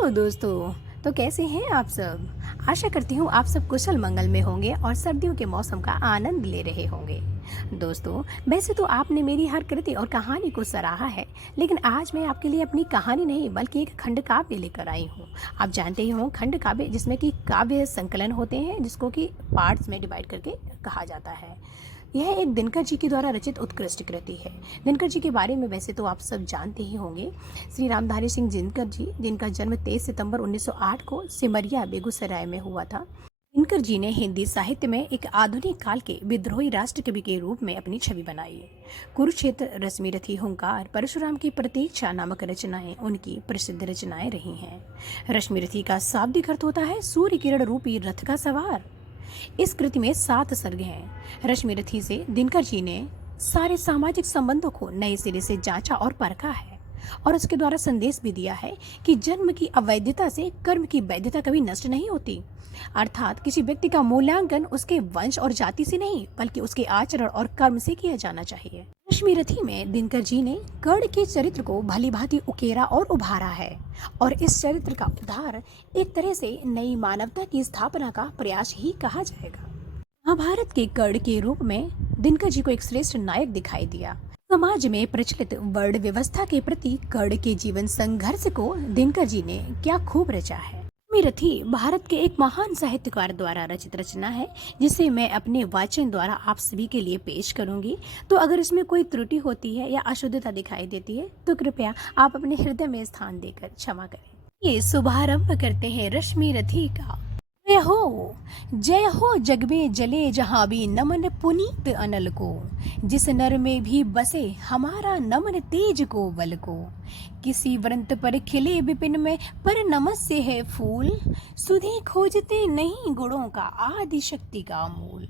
Hello दोस्तों। तो कैसे हैं आप सब? आशा करती हूँ आप सब कुशल मंगल में होंगे और सर्दियों के मौसम का आनंद ले रहे होंगे। दोस्तों, वैसे तो आपने मेरी हर कृति और कहानी को सराहा है, लेकिन आज मैं आपके लिए अपनी कहानी नहीं बल्कि एक खंड काव्य लेकर आई हूँ। आप जानते ही हो खंड काव्य, जिसमें कि काव्य संकलन होते हैं, जिसको कि पार्ट्स में डिवाइड करके कहा जाता है। यह एक दिनकर जी के द्वारा रचित उत्कृष्ट कृति है। दिनकर जी के बारे में वैसे तो आप सब जानते ही होंगे। श्री रामधारी सिंह दिनकर जी, जिनका जन्म 23 सितंबर 1908 को सिमरिया बेगूसराय में हुआ था। दिनकर जी ने हिंदी साहित्य में एक आधुनिक काल के विद्रोही राष्ट्र कवि के रूप में अपनी छवि बनाई। कुरुक्षेत्र, रश्मिरथी, हुंकार, परशुराम की प्रतीक्षा नामक रचनाएं उनकी प्रसिद्ध रचनाएं रही हैं। रश्मिरथी का शाब्दिक अर्थ होता है सूर्य किरण रूपी रथ का सवार। इस कृति में 7 सर्ग हैं। रश्मिरथी से दिनकर जी ने सारे सामाजिक संबंधों को नए सिरे से जांचा और परखा है, और उसके द्वारा संदेश भी दिया है कि जन्म की अवैधता से कर्म की वैधता कभी नष्ट नहीं होती। अर्थात किसी व्यक्ति का मूल्यांकन उसके वंश और जाति से नहीं, बल्कि उसके आचरण और कर्म से किया जाना चाहिए। रश्मिरथी में दिनकर जी ने कर्ण के चरित्र को भली भांति उकेरा और उभारा है, और इस चरित्र का उद्धार एक तरह से नई मानवता की स्थापना का प्रयास ही कहा जाएगा। महाभारत के कर्ण के रूप में दिनकर जी को एक श्रेष्ठ नायक दिखाई दिया। समाज में प्रचलित वर्ण व्यवस्था के प्रति कर्ण के जीवन संघर्ष को दिनकर जी ने क्या खूब रचा है। रश्मिरथी भारत के एक महान साहित्यकार द्वारा रचित रचना है, जिसे मैं अपने वाचन द्वारा आप सभी के लिए पेश करूंगी। तो अगर इसमें कोई त्रुटि होती है या अशुद्धता दिखाई देती है तो कृपया आप अपने हृदय में स्थान देकर क्षमा करें। ये शुभारंभ करते हैं रश्मिरथी का। जय हो जग में जले जहाँ भी नमन पुनीत अनल को, जिस नर में भी बसे हमारा नमन तेज को बल को। किसी व्रंत पर खिले विपिन में पर नमस्य है फूल, सुधे खोजते नहीं गुणों का आदि शक्ति का मूल।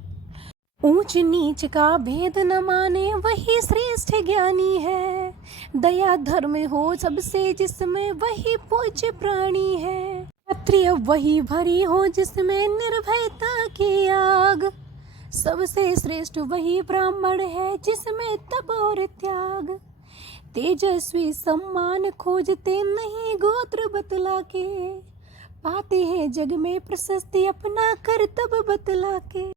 ऊंच नीच का भेद न माने वही श्रेष्ठ ज्ञानी है, दया धर्म हो सबसे जिसमें वही पूज्य प्राणी है। क्षत्रिय वही भरी हो जिसमें निर्भयता की आग, सबसे श्रेष्ठ वही ब्राह्मण है जिसमें तप और त्याग। तेजस्वी सम्मान खोजते नहीं गोत्र बतला के, पाते हैं जग में प्रशस्ति अपना कर्तव्य बतला के।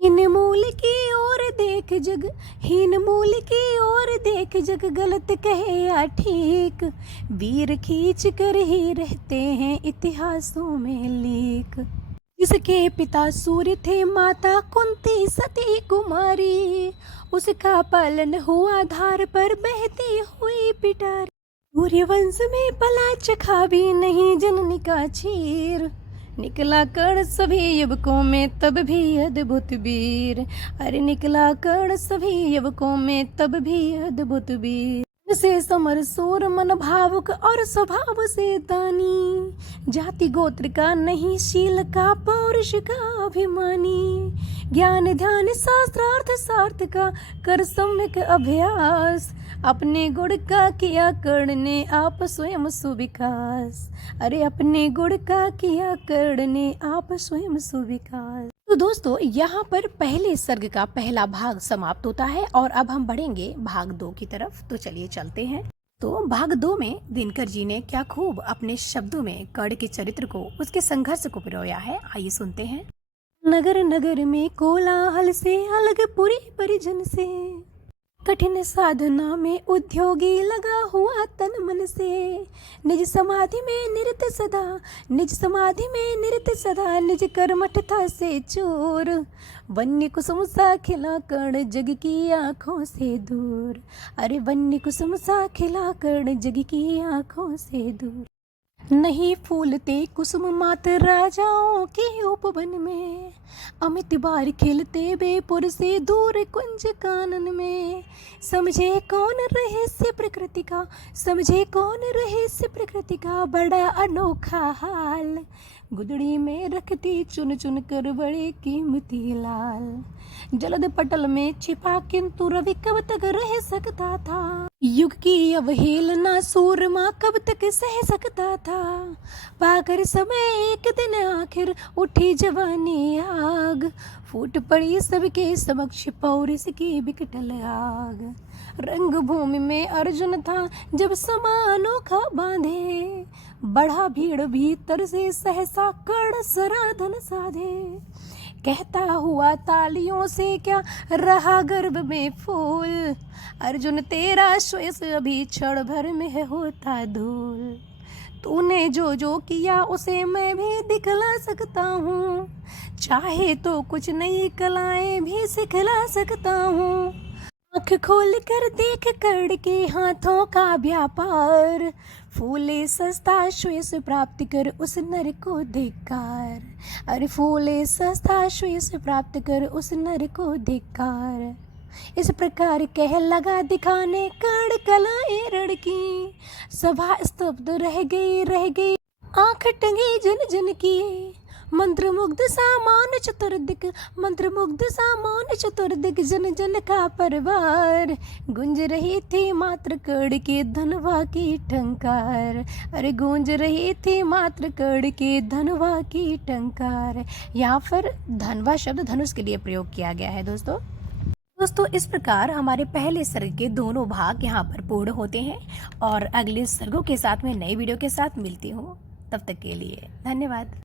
हीन मूल की ओर देख जग, हीन मूल की ओर देख जग, गलत कहे या ठीक, वीर खींच कर ही रहते हैं इतिहासों में लेख। जिसके पिता सूर्य थे माता कुंती सती कुमारी, उसका पालन हुआ धार पर बहती हुई पिटारी। सूर्य वंश में पला चखा भी नहीं जननी का चीर, निकला कर्ण सभी युवकों में तब भी अद्भुत वीर। अरे निकला कर्ण सभी युवकों में तब भी अद्भुत वीर। से समर सूर मन भावुक और स्वभाव से दानी, जाति गोत्र का नहीं शील का पौरुष का अभिमानी। ज्ञान ध्यान शास्त्रार्थ सार्थ का कर सम्यक अभ्यास, अपने गुण का किया कर्ण ने आप स्वयं सुविकास। अरे अपने गुण का किया कर्ण ने आप स्वयं सुविकास। तो दोस्तों, यहाँ पर पहले सर्ग का पहला भाग समाप्त होता है और अब हम बढ़ेंगे भाग 2 की तरफ। तो चलिए चलते हैं। तो भाग 2 में दिनकर जी ने क्या खूब अपने शब्दों में कर्ण के चरित्र को, उसके संघर्ष को पिरोया है। आइए सुनते हैं। नगर नगर में कोलाहल से अलग पूरी परिजन से, कठिन साधना में उद्योगी लगा हुआ तन मन से। निज समाधि में निरत सदा, निज समाधि में निरत सदा, निज कर्मठता से चूर। वन्य कुसुम सा खिला कर्ण जग की आंखों से दूर। अरे वन्य कुसुम सा खिला कर्ण जग की आंखों से दूर। नहीं फूलते कुसुम मात राजाओं के उपवन में, अमित बार खिलते बेपुर से दूर कुंज कानन में। समझे कौन रहस्य प्रकृति का, समझे कौन रहस्य प्रकृति का, बड़ा अनोखा हाल। गुदड़ी में रखती चुन चुन कर बड़े कीमती लाल। जलद पटल में छिपा किंतु रवि कब तक रह सकता था, युग की अवहेलना सूरमा कब तक सह सकता था। पाकर समय एक दिन आखिर उठी जवानी आग, फूट पड़ी सबके समक्ष पौरुष की बिकटल आग। रंगभूमि में अर्जुन था जब समानों का बांधे, बढ़ा भीड़ भीतर से सहसा कण सराधन साधे। कहता हुआ तालियों से क्या रहा गर्भ में फूल, अर्जुन तेरा श्वेस अभी क्षण भर में होता धूल। तूने जो जो किया उसे मैं भी दिखला सकता हूँ, चाहे तो कुछ नई कलाएं भी सिखला सकता हूँ। आँख खोल कर देख कर के हाथों का व्यापार, फूले सस्ता श्वेस प्राप्त कर उस नर को धिक्कार। अरे फूले सस्ता श्वेस प्राप्त कर उस नर को धिक्कार। इस प्रकार कह लगा दिखाने कण कलाएं रण की, सभा स्तब्ध रह गई आँख टंगी जन जन की। मंत्रमुग्ध सामान चतुर्दिक, मंत्रमुग्ध सामान चतुर्दिक, जन जन का परवार। गुंज रही थी मात्र कड़ के धनवा की टंकार। अरे गूंज रही थी मात्र कड़ के धनवा की टंकार। यहाँ पर धनवा शब्द धनुष के लिए प्रयोग किया गया है दोस्तों इस प्रकार हमारे पहले सर्ग के दोनों भाग यहाँ पर पूर्ण होते हैं और अगले सर्गों के साथ में नए वीडियो के साथ मिलती हूँ। तब तक के लिए धन्यवाद।